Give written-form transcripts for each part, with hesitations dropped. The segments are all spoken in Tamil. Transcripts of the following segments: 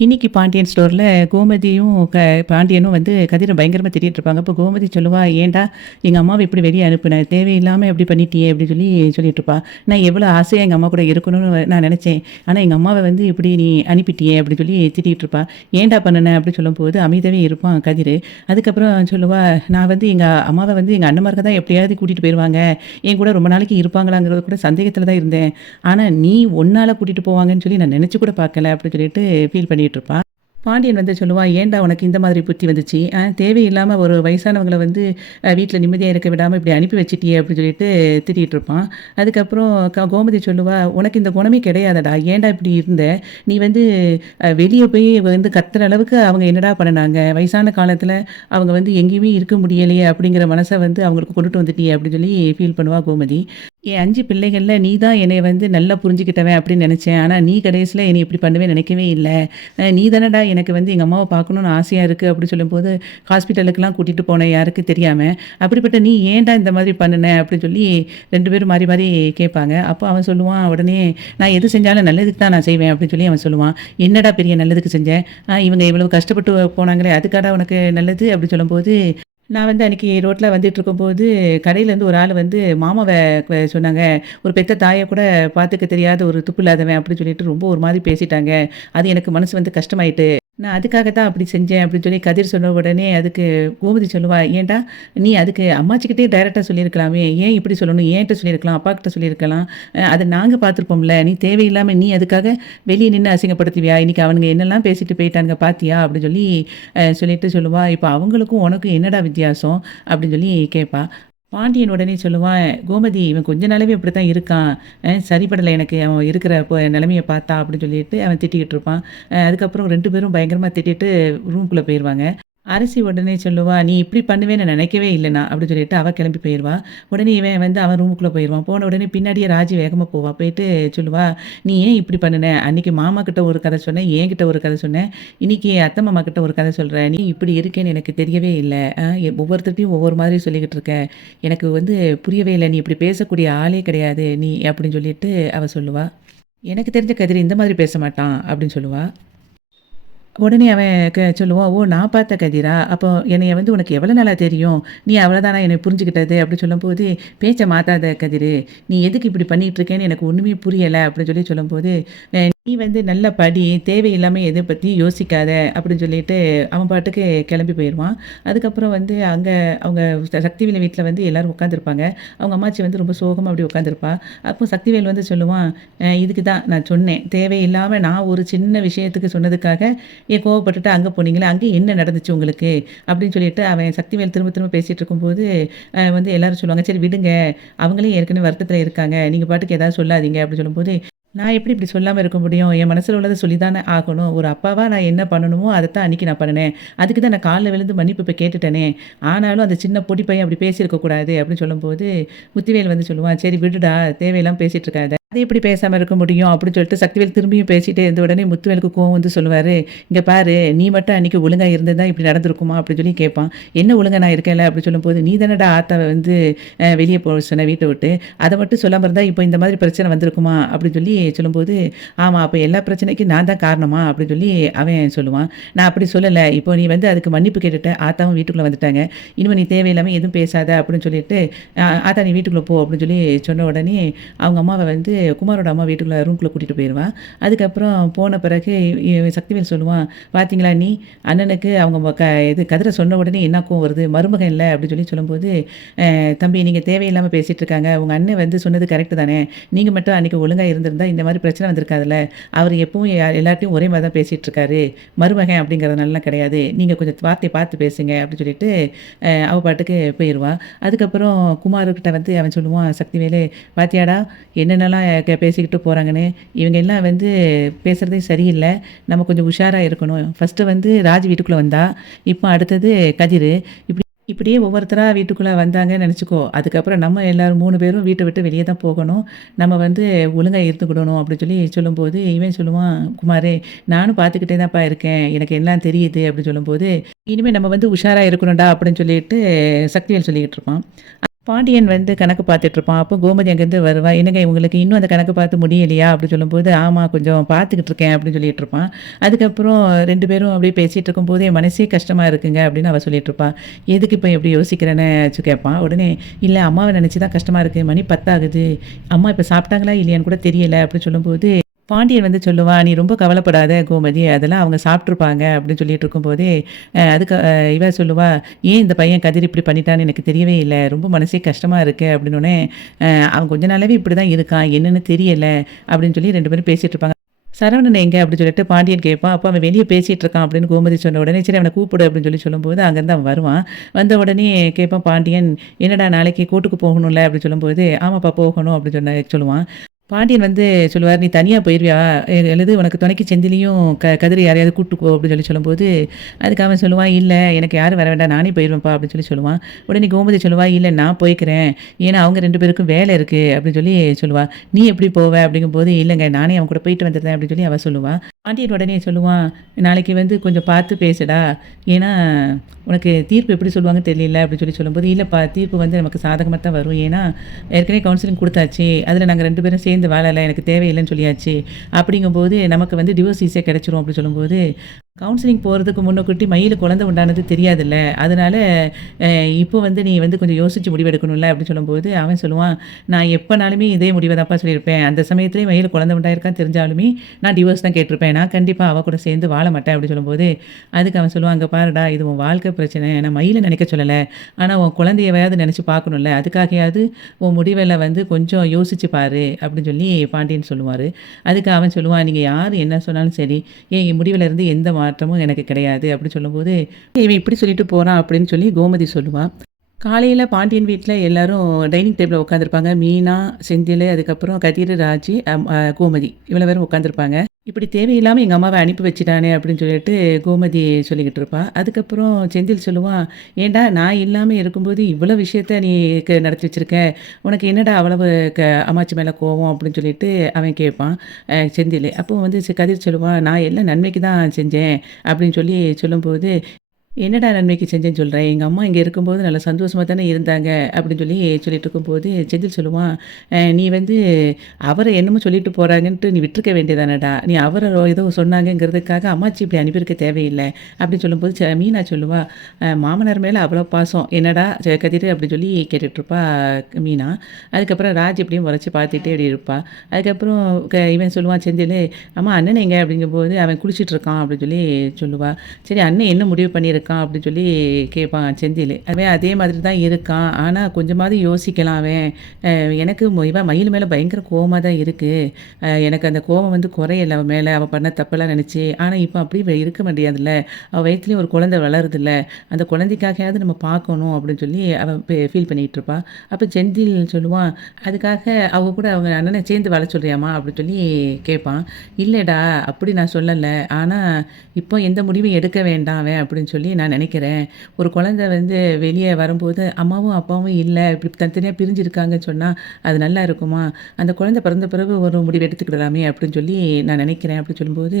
இன்னைக்கு பாண்டியன் ஸ்டோர்ல கோமதியும் பாண்டியனும் வந்து கதிர பயங்கரமா திட்டிட்டு இருப்பாங்க. அப்போ கோமதி சொல்லுவா, "ஏன்டா எங்க அம்மாவ இப்படி வெளிய அனுப்புன? தேவையில்லாம இப்படி பண்ணிட்டியே!" அப்படின்னு சொல்லிட்டு இருப்பா. "நான் எவ்வளோ ஆசையா எங்க அம்மா கூட இருக்கணும்னு நான் நெனச்சேன். ஆனா எங்க அம்மாவ வந்து இப்படி நீ அனுப்பிட்டியே!" அப்படின்னு திட்டிட்டு இருப்பா. "ஏன்டா பண்ணுன?" அப்படின்னு சொல்லும்போது அமைதியாவே இருப்பான் கதிரு. அதுக்கப்புறம் சொல்லுவா, "நான் வந்து எங்க அம்மாவ வந்து எங்க அண்ணமாருங்க தான் எப்படியாவது கூட்டிட்டு போயிருவாங்க. என் கூட ரொம்ப நாளைக்கு இருப்பாங்களாங்கிறது கூட சந்தேகத்துல தான் இருந்தேன். ஆனா நீ உன்னால கூட்டிட்டு போவாங்கன்னு சொல்லி நான் நெனச்சு கூட பார்க்கல." அப்படின்னு சொல்லிட்டு ஃபீல் பண்ணிட்டுருப்பா. பாண்டியன் வந்து சொல்லுவான், "ஏன்டா உனக்கு இந்த மாதிரி புத்தி வந்துச்சு? தேவையில்லாம ஒரு வயசானவங்கள வந்து வீட்ல நிம்மதியா இருக்க விடாம இப்படி அனுப்பி வச்சுட்டியே!" அப்படின்னு சொல்லிட்டு திட்டிட்டு இருப்பான். அதுக்கப்புறம் கோமதி சொல்லுவா, "உனக்கு இந்த குணமே கிடையாதடா! ஏன்டா இப்படி இருந்த? நீ வந்து வெளிய போய் வந்து கத்துற அளவுக்கு அவங்க என்னடா பண்ணுனாங்க? வயசான காலத்துல அவங்க வந்து எங்கேயுமே இருக்க முடியலையே அப்படிங்கிற மனச வந்து அவங்களுக்கு கொண்டுட்டு வந்துட்டியே!" அப்படின்னு சொல்லி ஃபீல் பண்ணுவா கோமதி. என் 5 பிள்ளைகள்ல நீ தான் என்னைய வந்து நல்லா புரிஞ்சுக்கிட்டவன் அப்படின்னு நெனச்சேன். ஆனா நீ கடைசில என்னைய இப்படி பண்ணுவேன்னு நெனைக்கவே இல்ல. நீ தானடா எனக்கு வந்து எங்க அம்மாவ பார்க்கணும்னு ஆசையா இருக்கு அப்படி சொல்லும்போது, ஹாஸ்பிட்டலுக்குலாம் கூட்டிட்டு போன யாருக்கும் தெரியாம. அப்படிப்பட்ட நீ ஏன்டா இந்த மாதிரி பண்ணுன? அப்படின்னு சொல்லி 2 பேரும் மாறி மாறி கேட்பாங்க. அப்போ அவன் சொல்லுவான் உடனே, "நான் எது செஞ்சாலும் நல்லதுக்கு தான் நான் செய்வேன்." அப்படின்னு சொல்லி அவன் சொல்லுவான். "என்னடா பெரிய நல்லதுக்கு செஞ்ச? இவங்க இவ்வளவு கஷ்டப்பட்டு போனாங்களே அதுக்காடா உனக்கு நல்லது?" அப்படி சொல்லும்போது நான் வந்து அன்னைக்கு ரோட்ல வந்துட்டுருக்கும்போது, கடையிலேருந்து ஒரு ஆள் வந்து மாமாவ சொன்னாங்க. ஒரு பெத்த தாய கூட பார்த்துக்க தெரியாத ஒரு துப்பு இல்லாதவன் அப்படின்னு சொல்லிட்டு ரொம்ப ஒரு மாதிரி பேசிட்டாங்க. அது எனக்கு மனசு வந்து கஷ்டமாயிட்டு. நான் அதுக்காக தான் அப்படி செஞ்சேன் அப்படின்னு சொல்லி கதிர் சொன்ன உடனே அதுக்கு கோமதி சொல்லுவா, "ஏன்டா நீ அதுக்கு அம்மாச்சிக்கிட்டயே டைரக்ட்டா சொல்லியிருக்கலாமே! ஏன் இப்படி சொல்லணும்? என்ட்ட சொல்லியிருக்கலாம், அப்பாகிட்ட சொல்லியிருக்கலாம். அத நாங்க பார்த்துருப்போம்ல. நீ தேவையில்லாம நீ அதுக்காக வெளிய நின்னு அசிங்கப்படுத்துவியா? இன்னைக்கு அவனுங்க என்னெல்லாம் பேசிட்டு போயிட்டானுங்க பார்த்தியா?" அப்படின்னு சொல்லி சொல்லிட்டு சொல்லுவா, "இப்ப அவங்களுக்கும் உனக்கும் என்னடா வித்தியாசம்?" அப்படின்னு சொல்லி கேட்பா. பாண்டியன் உடனே சொல்லுவான், "கோமதி இவன் கொஞ்ச நாளாவே இப்படித்தான் இருக்கான். சரிப்படல எனக்கு அவன் இருக்கிற நிலைமைய பார்த்தா" அப்படின்னு சொல்லிட்டு அவன் திட்டிக்கிட்டு இருப்பான். அதுக்கப்புறம் 2 பேரும் பயங்கரமா திட்டிட்டு ரூம்குள்ள போயிருவாங்க. அரசி உடனே சொல்லுவா, "நீ இப்படி பண்ணுவேன்னு நான் நினைக்கவே இல்ல நான்." அப்படி சொல்லிட்டு அவ கிளம்பி போயிருவா. உடனே இவன் வந்து அவன் ரூமுக்குள்ள போயிருவான். போன உடனே பின்னாடியே ராஜி வேகமா போவா. போயிட்டு சொல்லுவா, "நீ ஏன் இப்படி பண்ணுன? அன்னைக்கு மாமா கிட்ட ஒரு கதை சொன்ன, என்கிட்ட ஒரு கதை சொன்ன. இன்னைக்கு அத்தை மாமா கிட்ட ஒரு கதை சொல்ற. நீ இப்படி இருக்கேன்னு எனக்கு தெரியவே இல்ல. ஒவ்வொருத்தர்ட்டயும் ஒவ்வொரு மாதிரி சொல்லிக்கிட்டு இருக்க. எனக்கு வந்து புரியவே இல்ல. நீ இப்படி பேசக்கூடிய ஆளே கிடையாது நீ." அப்படின்னு சொல்லிட்டு அவ சொல்லுவா. "எனக்கு தெரிஞ்ச கதிர் இந்த மாதிரி பேச மாட்டான்." அப்படின்னு சொல்லுவா. உடனே அவன் சொல்லுவான், "ஓ! நான் பார்த்த கதிரா? அப்போ என்னைய வந்து உனக்கு எவ்வளோ நாளா தெரியும்? நீ அவ்வளோதானா என்னைய புரிஞ்சுக்கிட்டது?" அப்படி சொல்லும்போது, "பேச்ச மாத்தாத கதிரு. நீ எதுக்கு இப்படி பண்ணிட்டு இருக்கேன்னு எனக்கு ஒண்ணுமே புரியல." அப்படின்னு சொல்லும்போது, "நீ வந்து நல்லா படி. தேவையில்லாம எத பத்தியும் யோசிக்காத." அப்படின்னு சொல்லிட்டு அவன் பாட்டுக்கு கிளம்பி போயிருவான். அதுக்கப்புறம் வந்து அங்க அவங்க சக்திவேல் வீட்ல வந்து எல்லாரும் உட்காந்துருப்பாங்க. அவங்க அம்மாச்சி வந்து ரொம்ப சோகமா அப்படி உட்காந்துருப்பா. அப்போ சக்திவேல் வந்து சொல்லுவான், இதுக்கு தான் நான் சொன்னேன். தேவையில்லாம நான் ஒரு சின்ன விஷயத்துக்கு சொன்னதுக்காக ஏன் கோவப்பட்டுட்டு அங்க போனீங்களே, அங்க என்ன நடந்துச்சு உங்களுக்கு? அப்படின்னு சொல்லிட்டு அவன் சக்திவேல் திரும்ப திரும்ப பேசிட்டு இருக்கும்போது, வந்து எல்லாரும் சொல்லுவாங்க, "சரி விடுங்க. அவங்களே ஏற்கனவே வருத்தத்தில இருக்காங்க. நீங்க பாட்டுக்கு ஏதாவது சொல்லாதீங்க." அப்படின்னு சொல்லும்போது, "நான் எப்படி இப்படி சொல்லாம இருக்க முடியும்? என் மனசுல உள்ளத சொல்லி தானே ஆகணும். ஒரு அப்பாவா நான் என்ன பண்ணணுமோ, அதத்தான் அன்னைக்கு நான் பண்ணுனேன். அதுக்கு தான் நான் கால்ல விழுந்து மன்னிப்பு இப்ப கேட்டுட்டேனே. ஆனாலும் அந்த சின்ன பொடி பையன் அப்படி பேசியிருக்க கூடாது." அப்படின்னு சொல்லும்போது, முத்துவேல் வந்து சொல்லுவான், "சரி விடுடா. தேவையில்லாம பேசிட்டு இருக்காத." அது எப்படி பேசாம இருக்க முடியும்? அப்படின்னு சொல்லிட்டு சக்திவேல் திரும்பியும் பேசிட்டே இருந்த உடனே முத்துவேலுக்கு கோவம் வந்து சொல்லுவாரு, "இங்க பாரு, நீ மட்டும் அன்னைக்கு ஒழுங்கா இருந்திருந்தா இப்படி நடந்திருக்குமா?" அப்படின்னு சொல்லி கேட்பான். "என்ன ஒழுங்கா நான் இருக்கேன்ல?" அப்படி சொல்லும்போது, "நீ தானடா ஆத்தாவ வந்து வெளிய போ சொன்ன வீட்ட விட்டு. அத மட்டும் சொல்லாம இருந்தா, இப்போ இந்த மாதிரி பிரச்சனை வந்திருக்குமா?" அப்படின்னு சொல்லி சொல்லும்போது, "ஆமா, அப்ப எல்லா பிரச்சனைக்கும் நான் தான் காரணமா?" அப்படின்னு சொல்லி அவன் சொல்லுவான். "நான் அப்படி சொல்லல. இப்போ நீ வந்து அதுக்கு மன்னிப்பு கேட்டுட்ட. ஆத்தாவும் வீட்டுக்குள்ள வந்துட்டாங்க. இனிமே நீ தேவையில்லாம எதுவும் பேசாத." அப்படின்னு சொல்லிட்டு, ஆத்தா நீ வீட்டுக்குள்ள போ." அப்படின்னு சொல்லி சொன்ன உடனே, அவங்க அம்மாவ வந்து குமாரோட அம்மா வீட்டுக்குள்ள ரூம்குள்ள கூட்டிட்டு போயிருவா. அதுக்கப்புறம் போன பிறகு சக்திவேல் சொல்லுவான், "பாத்தீங்களா அண்ணி, அண்ணனுக்கு அவங்க இது கதிர சொன்ன உடனே என்ன கோவம் வருது? மருமகன் இல்ல." அப்படின்னு சொல்லும்போது, தம்பி நீங்க தேவையில்லாம பேசிட்டு இருக்காங்க. உங்க அண்ணன் வந்து சொன்னது கரெக்ட் தானே. நீங்க மட்டும் அன்னைக்கு ஒழுங்கா இருந்திருந்தா இந்த மாரி பிரச்சனை வந்திருக்காதுல்ல. அவரு எப்பவும் எல்லார்ட்டயும் ஒரே மாரி தான் பேசிட்டு இருக்காரு. மருமகன் அப்படிங்கிறதுனாலலாம் கிடையாது. நீங்க கொஞ்சம் வார்த்தைய பார்த்து பேசுங்க." அப்படின்னு சொல்லிட்டு அவ பாட்டுக்கு போயிருவா. அதுக்கப்புறம் குமாருகிட்ட வந்து அவன் சொல்லுவான் சக்திவேலு, "பாத்தியாடா என்னென்னலாம் பேசிக்கிட்டு போறாங்கன்னு. இவங்க எல்லாம் வந்து பேசுறதே சரியில்ல. நம்ம கொஞ்சம் உஷாரா இருக்கணும். ஃபர்ஸ்ட்டு வந்து ராஜ் வீட்டுக்குள்ள வந்தா. இப்போ அடுத்தது கதிரு. இப்படியே ஒவ்வொருத்தரா வீட்டுக்குள்ள வந்தாங்கன்னு நெனச்சுக்கோ. அதுக்கப்புறம் நம்ம எல்லாரும் 3 பேரும் வீட்ட விட்டு வெளிய தான் போகணும். நம்ம வந்து ஒழுங்கா இருந்துக்கிடணும்." அப்படின்னு சொல்லும்போது, இவன் சொல்லுவான், "குமாரு, நானும் பார்த்துக்கிட்டே தான்ப்பா இருக்கேன். எனக்கு எல்லாம் தெரியுது." அப்படின்னு சொல்லும்போது, "இனிமே நம்ம வந்து உஷாரா இருக்கணும்டா." அப்படின்னு சொல்லிட்டு சக்திவேல் சொல்லிக்கிட்டு இருப்பான். பாண்டியன் வந்து கணக்கு பார்த்துட்ருப்பான். அப்போ கோமதி அங்கேருந்து வருவா. "என்னங்க உங்களுக்கு இன்னும் அந்த கணக்கு பார்த்து முடியலையா?" அப்படி சொல்லும்போது, "ஆமா கொஞ்சம் பார்த்துக்கிட்டு இருக்கேன்" அப்படின்னு சொல்லிட்டுருப்பான். அதுக்கப்புறம் 2 பேரும் அப்படியே பேசிட்டு இருக்கும்போது, "என் மனசே கஷ்டமா இருக்குங்க" அப்படின்னு அவ சொல்லிட்டுருப்பா. "எதுக்கு இப்ப இப்படி யோசிக்கிறேன்னு" கேட்பான். உடனே, "இல்ல அம்மாவ நினைச்சு தான் கஷ்டமா இருக்கு. மணி 10 ஆகுது. அம்மா இப்ப சாப்பிட்டாங்களா இல்லையான்னு கூட தெரியல" அப்படின்னு சொல்லும்போது, பாண்டியன் வந்து சொல்லுவான், "நீ ரொம்ப கவலைப்படாத கோமதி. அதெல்லாம் அவங்க சாப்ட்டுருப்பாங்க" அப்படின்னு சொல்லிட்டு இருக்கும்போதே, அதுக்கு இவ சொல்லுவா, "ஏன் இந்த பையன் கதிர் இப்படி பண்ணிட்டான்னு எனக்கு தெரியவே இல்ல. ரொம்ப மனசே கஷ்டமா இருக்கு" அப்படின்னோனே, "அவன் கொஞ்ச நாளாவே இப்படிதான் இருக்கான். என்னன்னு தெரியல" அப்படின்னு சொல்லி 2 பேரும் பேசிட்டு இருப்பாங்க. "சரவணன் எங்க?" அப்படின்னு சொல்லிட்டு பாண்டியன் கேட்பான். அப்ப அவன் வெளிய பேசிட்டு இருக்கான் அப்படின்னு கோமதி சொன்ன உடனே, "சரி அவன கூப்பிடு" அப்படின்னு சொல்லி சொல்லும்போது, அங்கருந்து அவன் வருவான். வந்த உடனே கேட்பான் பாண்டியன், "என்னடா நாளைக்கு கோர்ட்டுக்கு போகணும்ல?" அப்படின்னு சொல்லும்போது, "ஆமாப்பா போகணும்" அப்படின்னு சொல்லுவான். பாண்டியன் வந்து சொல்லுவார், "நீ தனியா போயிருவியா? அல்லது உனக்கு துணைக்கு செந்திலியும் கதிர் யாரையாவது கூட்டுக்கோ" அப்படின்னு சொல்லும்போது, அதுக்கு அவன் சொல்லுவான், "இல்ல எனக்கு யாரும் வர வேண்டாம். நானே போயிருவேன்ப்பா" அப்படின்னு சொல்லுவான். உடனே கோமதி சொல்லுவா, "இல்ல நான் போய்க்கிறேன். ஏன்னா அவங்க 2 பேருக்கும் வேலை இருக்கு" அப்படின்னு சொல்லுவா. "நீ எப்படி போவ?" அப்படிங்கும்போது, "இல்லங்க நானே அவன் கூட போயிட்டு வந்துடுறேன்" அப்படின்னு அவ சொல்லுவா. பாண்டியன் உடனே சொல்லுவான், "நாளைக்கு வந்து கொஞ்சம் பார்த்து பேசுடா. ஏன்னா உனக்கு தீர்ப்பு எப்படி சொல்லுவாங்கன்னு தெரியல" அப்படின்னு சொல்லும்போது, "இல்லப்பா தீர்ப்பு வந்து நமக்கு சாதகமா தான் வரும். ஏன்னா ஏற்கனவே கவுன்சிலிங் குடுத்தாச்சு. அதில நாங்க 2 பேரும் சேர்ந்து வாழல. எனக்கு தேவையில்லன்னு சொல்லியாச்சு. அப்படிங்கும்போது நமக்கு வந்து டிவோர்ஸ் ஈஸியா கிடைச்சிரும்" அப்படி சொல்லும்போது, கவுன்சிலிங் போறதுக்கு முன்னக்கூட்டி மயிலு குழந்தை உண்டானது தெரியாதுல்ல. அதனால அ இப்போ வந்து நீ வந்து கொஞ்சம் யோசிச்சு முடிவெடுக்கணும்ல அப்படின்னு சொல்லும்போது, அவன் சொல்லுவான், "நான் எப்பனாலுமே இதே முடிவ தான்ப்பா சொல்லியிருப்பேன். அந்த சமயத்திலேயே மயிலு குழந்தை உண்டாயிருக்கான்னு தெரிஞ்சாலுமே நான் டிவோர்ஸ் தான் கேட்டிருப்பேன். நான் கண்டிப்பா அவ கூட சேர்ந்து வாழ மாட்டேன்" அப்படின்னு சொல்லும்போது, அதுக்கு அவன் சொல்லுவான், "அங்க பாருடா இது உன் வாழ்க்கை பிரச்சனை. நான் மயில நினைக்க சொல்லல. ஆனா உன் குழந்தையவாவது நினைச்சு பார்க்கணும்ல. அதுக்காகயாவது உன் முடிவுல வந்து கொஞ்சம் யோசிச்சு பாரு" அப்படின்னு சொல்லி பாண்டியன் சொல்லுவாரு. அதுக்கு அவன் சொல்லுவான், "நீங்க யார் என்ன சொன்னாலும் சரி, என் முடிவுல இருந்து எந்த மாற்றமும் எனக்கு கிடையாது" அப்படி சொல்லும்போது, "இவன் இப்படி சொல்லிட்டு போறான்" அப்படின்னு சொல்லி கோமதி சொல்லுவா. காலையில பாண்டியன் வீட்ல எல்லாரும் டைனிங் டேபிள்ல உட்காந்துருப்பாங்க. மீனா, செந்திலு, அதுக்கப்புறம் கதிரு, ராஜி, அம் அ கோமதி இவ்வளோ பேரும் உட்காந்துருப்பாங்க. "இப்படி தேவையில்லாம எங்க அம்மாவ அனுப்பி வச்சுட்டானே" அப்படின்னு சொல்லிட்டு கோமதி சொல்லிக்கிட்டு இருப்பா. அதுக்கப்புறம் செந்தில் சொல்லுவான், "ஏன்டா நான் இல்லாம இருக்கும்போது இவ்வளோ விஷயத்த நீ நடத்தி வச்சிருக்க. உனக்கு என்னடா அவ்வளவு அம்மாச்சி மேல கோவம்?" அப்படின்னு சொல்லிட்டு அவன் கேட்பான். செந்திலு. அப்போ வந்து கதிர் சொல்லுவான், "நான் எல்லாம் நன்மைக்கு தான் செஞ்சேன்" அப்படின்னு சொல்லும்போது, "என்னடா நன்மைக்கு செஞ்சேன்னு சொல்ற? எங்க அம்மா இங்க இருக்கும்போது நல்லா சந்தோஷமா தானே இருந்தாங்க" அப்படின்னு சொல்லிட்டு இருக்கும்போது, செந்தில் சொல்லுவான், நீ வந்து அவர என்னமோ சொல்லிட்டு போறாங்கன்ட்டு நீ விட்டுருக்க வேண்டியதானடா. நீ அவர ஏதோ சொன்னாங்கங்கிறதுக்காக அம்மாச்சி இப்படி அனுப்பியிருக்க தேவையில்ல" அப்படின்னு சொல்லும்போது, மீனா சொல்லுவா, மாமனார் மேல அவ்வளோ பாசம். என்னடா கதிரு" அப்படின்னு சொல்லி கேட்டுட்ருப்பா மீனா. அதுக்கப்புறம் ராஜ் இப்படியும் முறைச்சு பார்த்துட்டே இப்படி இருப்பா. அதுக்கப்புறம் இவன் சொல்லுவான் செந்திலு, "அம்மா அண்ணன் எங்க?" அப்படிங்கும்போது, "அவன் குளிச்சுட்டு இருக்கான்" அப்படின்னு சொல்லுவா. "சரி அண்ணன் என்ன முடிவு பண்ணியிருக்கான்?" அப்படின்னு சொல்லி கேட்பான் செந்திலு. அவன் அதே மாதிரி தான் இருக்கான். ஆனா கொஞ்சமாவது யோசிக்கலாம் அவன். எனக்கு இவன் மயில் மேல பயங்கர கோவமா தான் இருக்கு. எனக்கு அந்த கோவம் வந்து குறையல அவ மேல. அவ பண்ண தப்பெல்லாம் நினைச்சு. ஆனா இப்ப அப்படி இருக்க முடியாதுல்ல. அவ வயித்துலயும் ஒரு குழந்தை வளருதுல்ல. அந்த குழந்தைக்காகயாவது நம்ம பார்க்கணும் அப்படின்னு சொல்லி அவ ஃபீல் பண்ணிட்டு இருப்பா. அப்ப செந்தில் சொல்லுவான், "அதுக்காக அவங்க கூட அவங்க அண்ணன சேர்ந்து வாழ சொல்றியாம்மா?" அப்படின்னு சொல்லி கேட்பான். "இல்லடா அப்படி நான் சொல்லல. ஆனா இப்போ எந்த முடிவும் எடுக்க வேண்டாம் அவன் அப்படின்னு சொல்லி நான் நினைக்கிறேன். ஒரு குழந்தை வந்து வெளிய வரும்போது அம்மாவும், அப்பாவும் இல்ல. இப்படி தனித்தனியா பிரிஞ்சிருக்காங்கன்னு சொன்னா, அது நல்லா இருக்குமா? அந்த குழந்தை பிறந்த பிறகு ஒரு முடிவு எடுத்துக்கிடலாமே அப்படின்னு சொல்லி நான் நினைக்கிறேன்" அப்படின்னு சொல்லும்போது,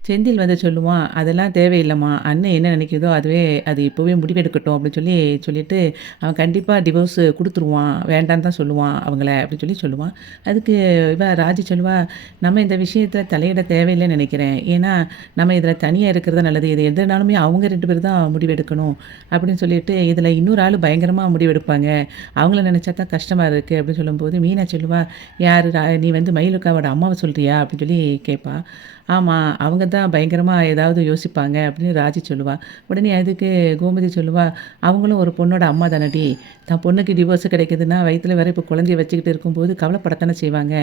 செந்தில் வந்து சொல்லுவான், "அதெல்லாம் தேவையில்லம்மா. அண்ணன் என்ன நினைக்குதோ அதுவே அது இப்போவே முடிவெடுக்கட்டும்" அப்படின்னு சொல்லிட்டு, "அவன் கண்டிப்பா டிவோர்ஸ் குடுத்துருவான். வேண்டான்னு தான் சொல்லுவான் அவங்கள" அப்படின்னு சொல்லுவான். அதுக்கு ராஜி சொல்லுவா, "நம்ம இந்த விஷயத்தில தலையிட தேவையில்லைன்னு நினைக்கிறேன். ஏன்னா, நம்ம இதில தனியா இருக்கிறது தான் நல்லது. இது எதுனாலுமே அவங்க 2 பேர் தான் முடிவெடுக்கணும்" அப்படின்னு சொல்லிட்டு, "இதில இன்னொரு ஆளு பயங்கரமா முடிவெடுப்பாங்க. அவங்கள நினைச்சா தான் கஷ்டமா இருக்கு" அப்படின்னு சொல்லும்போது, மீனா சொல்லுவா, "யாரு நீ வந்து மயிலுக்காவோட அம்மாவ சொல்றியா?" அப்படின்னு சொல்லி கேட்பா. "ஆமா. அவங்க தான் பயங்கரமா ஏதாவது யோசிப்பாங்க" அப்படின்னு ராஜி சொல்லுவா. உடனே அதுக்கு கோமதி சொல்லுவா, "அவங்களும் ஒரு பொண்ணோட அம்மா தானடி. தன் பொண்ணுக்கு டிவோர்ஸ் கிடைக்குதுன்னா, வயித்துல வேற இப்போ குழந்தைய வச்சுக்கிட்டு இருக்கும்போது கவலைப்படத்தானே செய்வாங்க"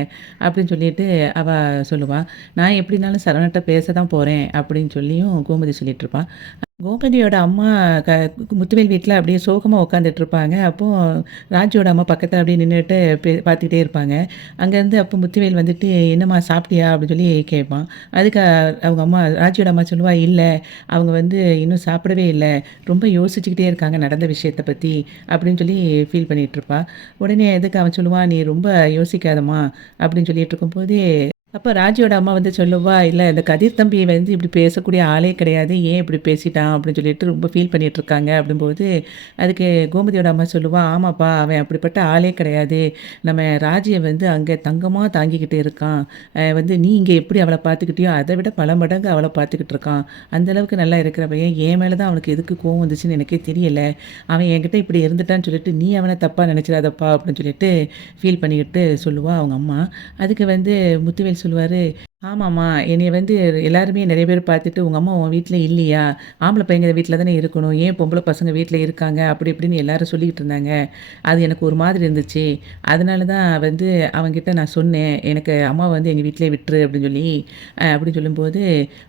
அப்படின்னு சொல்லிட்டு அவ சொல்லுவா. "நான் எப்படினாலும் சரவணட்ட பேச தான் போறேன்" அப்படின்னு சொல்லியும் கோமதி சொல்லிட்டுருப்பா. கோமதியோட அம்மா க முத்துவேல் வீட்ல அப்படியே சோகமா உட்காந்துட்ருப்பாங்க. அப்போ ராஜியோட அம்மா பக்கத்துல அப்படியே நின்னுட்டு பார்த்துக்கிட்டே இருப்பாங்க. அங்கேருந்து அப்போ முத்துவேல் வந்துட்டு, "என்னம்மா சாப்பிட்டியா?" அப்படின்னு சொல்லி கேட்பான். அதுக்கு அவங்க அம்மா ராஜியோட அம்மா சொல்லுவா, "இல்ல, அவங்க வந்து இன்னும் சாப்பிடவே இல்ல. ரொம்ப யோசிச்சுக்கிட்டே இருக்காங்க நடந்த விஷயத்த பத்தி" அப்படின்னு சொல்லி ஃபீல் பண்ணிட்டுருப்பா. உடனே அதுக்கு அவன் சொல்லுவான், "நீ ரொம்ப யோசிக்காதம்மா" அப்படின்னு சொல்லிட்டு இருக்கும்போதே அப்போ ராஜியோட அம்மா வந்து சொல்லுவா, "இல்ல இந்த கதிர் தம்பி வந்து இப்படி பேசக்கூடிய ஆளே கிடையாது. ஏன் இப்படி பேசிட்டான்?" அப்படின்னு சொல்லிட்டு ரொம்ப ஃபீல் பண்ணிட்டுருக்காங்க. அப்படிங்கும்போது, அதுக்கு கோமதியோட அம்மா சொல்லுவா, "ஆமாப்பா, அவன் அப்படிப்பட்ட ஆளே கிடையாது. நம்ம ராஜிய வந்து அங்க தங்கமா தாங்கிக்கிட்டு இருக்கான். வந்து நீ இங்க எப்படி அவள பார்த்துக்கிட்டியோ, அதை விட பல மடங்கு அவள பார்த்துக்கிட்டு இருக்கான். அந்த அளவுக்கு நல்லா இருக்கிற பையன், என் மேல தான் அவனுக்கு எதுக்கு கோவம் வந்துச்சுன்னு எனக்கே தெரியல. அவன் என்கிட்ட இப்படி இருந்துட்டான்னு சொல்லிட்டு, நீ அவன தப்பா நினைச்சிடாதப்பா" அப்படின்னு சொல்லிட்டு ஃபீல் பண்ணிக்கிட்டு சொல்லுவா அவங்க அம்மா. அதுக்கு வந்து முத்துவேல் சொல்லுவாரு, "ஆமாம்மா, என்னைய வந்து எல்லாருமே நெறைய பேர் பார்த்துட்டு, உங்க அம்மா உன் வீட்ல இல்லையா? ஆம்பள பையங்க வீட்ல தானே இருக்கணும். ஏன் பொம்பள பசங்க வீட்ல இருக்காங்க?" அப்படி இப்படின்னு எல்லாரும் சொல்லிக்கிட்டு இருந்தாங்க. அது எனக்கு ஒரு மாதிரி இருந்துச்சு. அதனால தான் வந்து அவன்கிட்ட நான் சொன்னேன். எனக்கு அம்மாவ வந்து எங்க வீட்லயே விட்டுரு அப்படின்னு சொல்லி, அப்படின்னு சொல்லும்போது,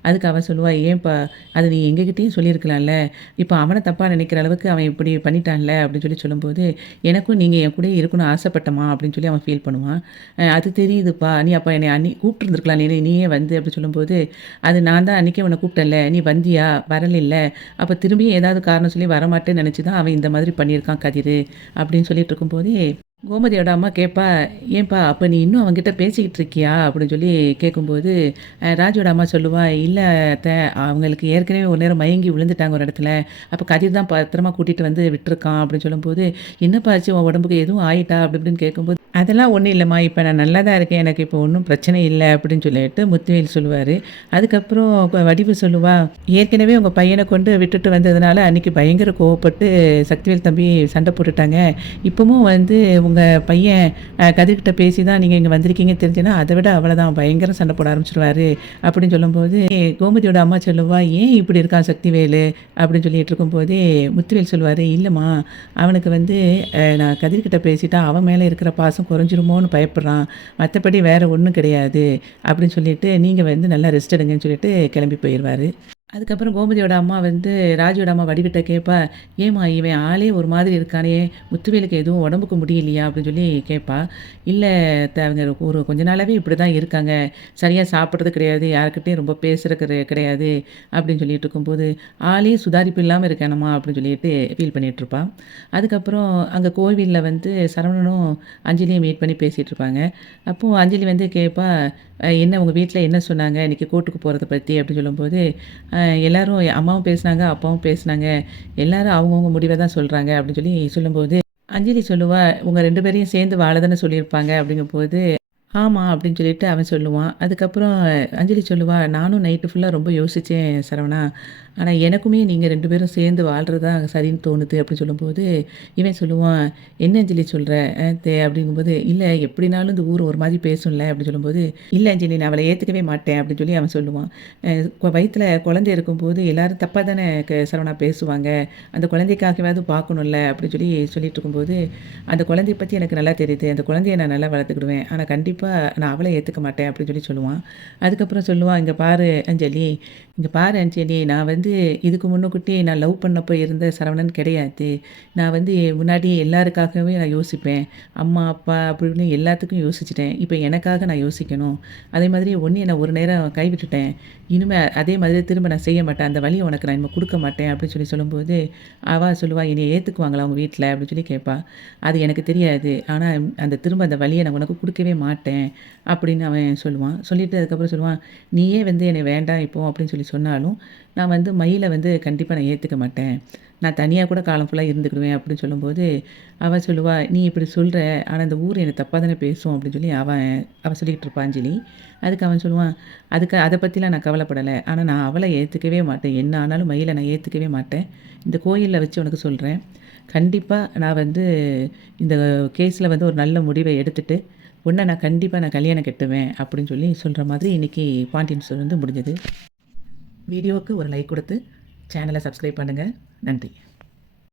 அதுக்கு அவ சொல்லுவா, "ஏன்பா, அது நீ எங்ககிட்டயும் சொல்லியிருக்கலாம்ல. இப்போ அவன தப்பா நினைக்கிற அளவுக்கு அவன் இப்படி பண்ணிட்டான்ல." அப்படின்னு சொல்லி சொல்லும்போது, "எனக்கும் நீங்க என் கூடயே இருக்கணும்னு ஆசைப்பட்டேம்மா" அப்படின்னு சொல்லி அவன் ஃபீல் பண்ணுவான். "அது தெரியுதுப்பா. நீ அப்ப என்னைய கூப்பிட்டுருந்துருக்கலாம் நீயே வந்து" அப்படி சொல்லும்போது, "அது நான் தான் அன்னைக்கே உன்ன கூப்பிட்டேன்ல. நீ வந்தியா? வரலைல்ல. அப்ப திரும்பியும் ஏதாவது காரணம் சொல்லி வரமாட்டேன்னு நெனச்சு தான் அவன் இந்த மாதிரி பண்ணியிருக்கான் கதிரு." அப்படின்னு சொல்லிட்டு இருக்கும்போதே, கோமதியோட அம்மா கேட்பா, "ஏன்பா அப்ப நீ இன்னும் அவன்கிட்ட பேசிக்கிட்டு இருக்கியா?" அப்படின்னு சொல்லி கேட்கும்போது, ராஜுவோட அம்மா சொல்லுவா, "இல்ல அத்தை, அவங்களுக்கு ஏற்கனவே ஒரு நேரம் மயங்கி விழுந்துட்டாங்க ஒரு இடத்துல. அப்ப கதிர் தான் பத்திரமா கூட்டிட்டு வந்து விட்டுருக்கான்." அப்படின்னு சொல்லும்போது, "என்னப்பா ஆச்சு? உன் உடம்புக்கு எதுவும் ஆயிட்டா?" அப்படி இப்படின்னு கேட்கும்போது, "அதெல்லாம் ஒண்ணும் இல்லம்மா. இப்ப நான் நல்லா தான் இருக்கேன். எனக்கு இப்போ ஒண்ணும் பிரச்சனை இல்ல." அப்படின்னு சொல்லிட்டு முத்துவேல் சொல்லுவாரு. அதுக்கப்புறம் வடிவு சொல்லுவா, "ஏற்கனவே உங்க பையன கொண்டு விட்டுட்டு வந்ததுனால அன்னைக்கு பயங்கர கோவப்பட்டு சக்திவேல் தம்பி சண்டை போட்டுட்டாங்க. இப்பவும் வந்து உங்க பையன் கதிர்கிட்ட பேசி தான் நீங்க இங்க வந்திருக்கீங்கன்னு தெரிஞ்சுன்னா, அத விட அவ்வளதான் பயங்கர சண்டை போட ஆரம்பிச்சுருவாரு." அப்படின்னு சொல்லும்போது, கோமதியோட அம்மா சொல்லுவா, "ஏன் இப்படி இருக்கான் சக்திவேலு?" அப்படின்னு சொல்லிட்டு இருக்கும்போதே, முத்துவேல் சொல்லுவாரு, "இல்லம்மா, அவனுக்கு வந்து நான் கதிர்கிட்ட பேசிட்டா அவன் மேல இருக்கிற பாசம் குறைஞ்சிருமோன்னு பயப்படுறான். மத்தபடி வேற ஒண்ணும் கிடையாது." அப்படின்னு சொல்லிட்டு, "நீங்க வந்து நல்லா ரெஸ்ட் எடுங்கன்னு" சொல்லிட்டு கிளம்பி போயிருவாரு. அதுக்கப்புறம் கோமதியோட அம்மா வந்து ராஜுவோட அம்மா வடிவிட்ட கேட்பா, "ஏம்மா, இவன் ஆளே ஒரு மாதிரி இருக்கானே, முத்துவேலுக்கு எதுவும் உடம்புக்கு முடியலையா?" அப்படின்னு சொல்லி கேட்பா. "இல்ல அத்த, அவங்க ஒரு கொஞ்ச நாளாவே இப்படி தான் இருக்காங்க. சரியா சாப்பிட்றது கிடையாது, யார்கிட்டயும் ரொம்ப பேசுறது கிடையாது." அப்படின்னு சொல்லிட்டு இருக்கும்போது, "ஆளே சுதாரிப்பு இல்லாம இருக்கானம்மா" அப்படின்னு சொல்லிட்டு ஃபீல் பண்ணிகிட்ருப்பா. அதுக்கப்புறம் அங்கே கோவில்ல வந்து சரவணனும் அஞ்சலியும் மீட் பண்ணி பேசிகிட்டு இருப்பாங்க. அப்போது அஞ்சலி வந்து கேட்பா, "என்ன உங்கள் வீட்டில் என்ன சொன்னாங்க இன்றைக்கி கோர்ட்டுக்கு போகிறத பற்றி?" அப்படின்னு சொல்லும்போது, எல்லாரும் அம்மாவும் பேசுனாங்க, அப்பாவும் பேசுனாங்க. எல்லாரும் அவங்கவங்க முடிவ தான் சொல்றாங்க அப்படின்னு சொல்லி சொல்லும்போது, அஞ்சலி சொல்லுவா, "உங்க 2 பேரையும் சேர்ந்து வாழ தானே சொல்லியிருப்பாங்க." அப்படிங்கும்போது, "ஆமா" அப்படின்னு சொல்லிட்டு அவன் சொல்லுவான். அதுக்கப்புறம் அஞ்சலி சொல்லுவா, "நானும் நைட்டு ஃபுல்லா ரொம்ப யோசிச்சேன் சரவணா. ஆனா எனக்குமே நீங்க 2 பேரும் சேர்ந்து வாழ்றது தான் சரின்னு தோணுது." அப்படின்னு சொல்லும்போது, இவன் சொல்லுவான், "என்ன அஞ்சலி சொல்ற? அப்படிங்கும்போது, "இல்ல எப்படினாலும் இந்த ஊர் ஒரு மாதிரி பேசும்ல." அப்படின்னு சொல்லும்போது, "இல்ல அஞ்சலி, நான் அவள ஏத்துக்கவே மாட்டேன்." அப்படின்னு சொல்லி அவன் சொல்லுவான். வயித்துல குழந்தை இருக்கும்போது எல்லாரும் தப்பா தானே சரவணா பேசுவாங்க. அந்த குழந்தைக்காகவாவது பார்க்கணும்ல." அப்படின்னு சொல்லி சொல்லிட்டு இருக்கும்போது, "அந்த குழந்தைய பத்தி எனக்கு நல்லா தெரியுது. அந்த குழந்தைய நான் நல்லா வளர்த்துக்கிடுவேன். ஆனா கண்டிப்பா நான் அவள ஏத்துக்க மாட்டேன்." அப்படின்னு சொல்லி சொல்லுவான். அதுக்கப்புறம் சொல்லுவான், "இங்க பாரு அஞ்சலி, நான் வந்து இதுக்கு முன்னக்கூட்டி நான் லவ் பண்ணப்போ இருந்த சரவணன் கிடையாது. நான் வந்து முன்னாடி எல்லாருக்காகவே நான் யோசிப்பேன். அம்மா, அப்பா அப்படின்னு எல்லாத்துக்கும் யோசிச்சுட்டேன். இப்போ எனக்காக நான் யோசிக்கணும். அதே மாதிரி உன்னைய நான் ஒரு நேரம் கைவிட்டுட்டேன். இனிமே அதே மாதிரி திரும்ப நான் செய்ய மாட்டேன். அந்த வலிய உனக்கு நான் இனிமே குடுக்க மாட்டேன்." அப்படின்னு சொல்லி சொல்லும்போது, அவ சொல்லுவா, "என்னைய ஏத்துக்குவாங்களா உங்க வீட்ல?" அப்படின்னு சொல்லி கேட்பா. "அது எனக்கு தெரியாது. ஆனா திரும்ப அந்த வலிய நான் உனக்கு குடுக்கவே மாட்டேன்." அப்படின்னு அவன் சொல்லுவான். சொல்லிட்டு அதுக்கப்புறம் சொல்லுவான், "நீயே வந்து என்னை வேண்டாம் இப்போ அப்படின்னு சொல்லி சொன்னாலும், நான் வந்து மயில வந்து கண்டிப்பா நான் ஏத்துக்க மாட்டேன். நான் தனியா கூட காலம் ஃபுல்லா இருந்துக்கிடுவேன்." அப்படின்னு சொல்லும்போது, அவ சொல்லுவா, "நீ இப்படி சொல்ற, ஆனா இந்த ஊர் என்ன தப்பா தானே பேசும்." அப்படின்னு சொல்லி அவ சொல்லிக்கிட்டு இருப்பா அஞ்சலி. அதுக்கு அவன் சொல்லுவான், அத பத்திலாம் நான் கவலைப்படல. ஆனா நான் அவள ஏத்துக்கவே மாட்டேன். என்ன ஆனாலும் மயில நான் ஏத்துக்கவே மாட்டேன். இந்த கோயில்ல வச்சு உனக்கு சொல்றேன். கண்டிப்பா நான் வந்து இந்த கேஸ்ல வந்து ஒரு நல்ல முடிவ எடுத்துட்டு, உன்ன நான் கண்டிப்பா கல்யாணம் கட்டுவேன்." அப்படின்னு சொல்லி சொல்ற மாதிரி இன்னைக்கு பாண்டியன் ஸ்டோர் வந்து முடிஞ்சது. வீடியோவுக்கு ஒரு லைக் கொடுத்து சேனலை சப்ஸ்கிரைப் பண்ணுங்கள். நன்றி.